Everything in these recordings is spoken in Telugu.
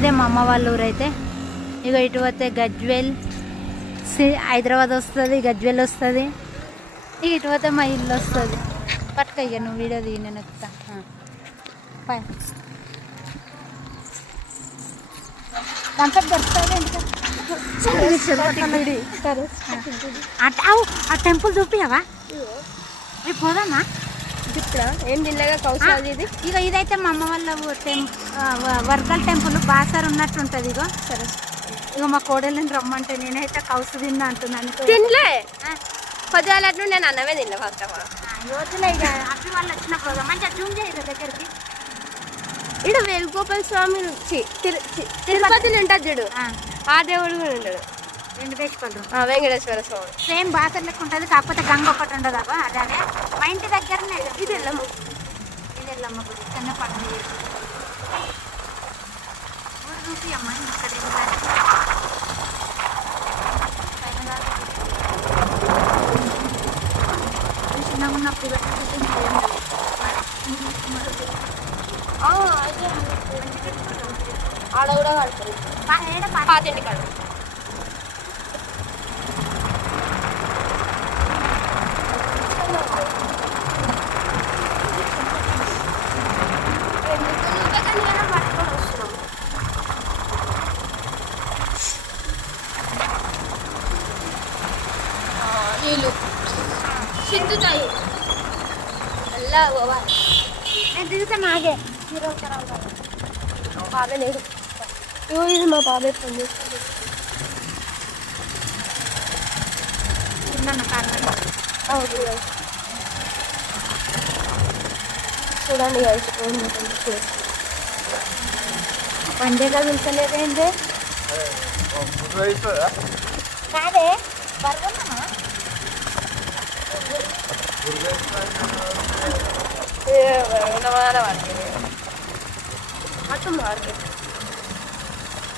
ఇదే మా అమ్మ వాళ్ళ ఊరైతే. ఇక ఇటు పోతే గజ్వేల్, హైదరాబాద్ వస్తుంది, గజ్వేల్ వస్తుంది. ఇక ఇటు పోతే మా ఇల్లు వస్తుంది. పట్టుకయ్యా నువ్వు వీడియో దిగి, నేను ఎక్కుతా. దాంట్లో దొరుకుతుంది. ఆ టెంపుల్ చూపియవా? రేపు పోదామా? ఏం తినలేగా కౌసాది ఇది. ఇక ఇదైతే మా అమ్మ వాళ్ళ వర్గల్ టెంపుల్ బాసారు ఉన్నట్టు ఉంటుంది. ఇగో సరే, ఇక మా కోడళ్ళని రమ్మంటే నేనైతే కౌసు తిన్నా అంటున్నాను. తినలే పొద్దుగాలట్టు నేను అన్నమే తినలే. రోజులే ఇక అప్పుడు వాళ్ళు వచ్చినప్పుడు మంచిగా జూమ్ చేయరు దగ్గరికి. ఇక్కడ వేణుగోపాల స్వామి తిరుపతిలో ఉంటుంది చూడు, ఆ దేవుడు కూడా ఉంటాడు. వెంకటేశ్వర స్వామి సేమ్ బాసర్ లెక్క ఉంటుంది, కాకపోతే గంగ ఒకటి ఉండదు. అదే మా ఇంటి దగ్గరనే. ఇది వెళ్ళమ్మ, ఇది వెళ్ళమ్మ గుడి. చిన్న పండుగ ఊరు చూపి అమ్మ. ఇక్కడ చిన్నగా ఉన్నప్పుడు ఆడ కూడా కడతారు పాతింటి కాడ. నీళ్ళు సిద్ధుతాయి అల్లా పోవాలి. నేను దిగుతాను. ఆగే బాబాయ్ లేదు. ఇది మా బాబాయ్ పని చేస్తుంది. చూడండి పండే కదులుతలేదేంటి? కాదే బర్గమ్మా అటు మార్కెట్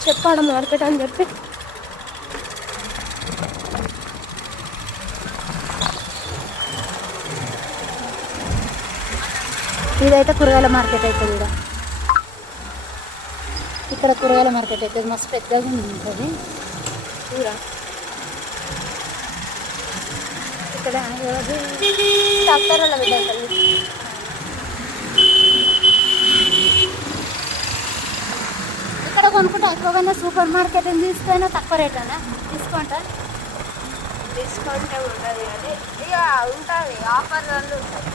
చెప్పాడ మార్కెట్ అని చెప్పి. ఇదైతే కూరగాయల మార్కెట్ అవుతుంది. ఇక్కడ కూరగాయల మార్కెట్ అవుతుంది. మస్తు పెద్దగా ఉంటుంది. ఇక్కడ డాక్టర్ వాళ్ళ బిడ్డ. ఇక్కడ కొనుక్కుంటా ఎక్కువగా సూపర్ మార్కెట్ తీసుకున్నా తక్కువ రేట్ అన్నా తీసుకుంటా. డిస్కౌంట్ ఉండదు కానీ ఇక ఉంటుంది, ఆఫర్లు ఉంటుంది.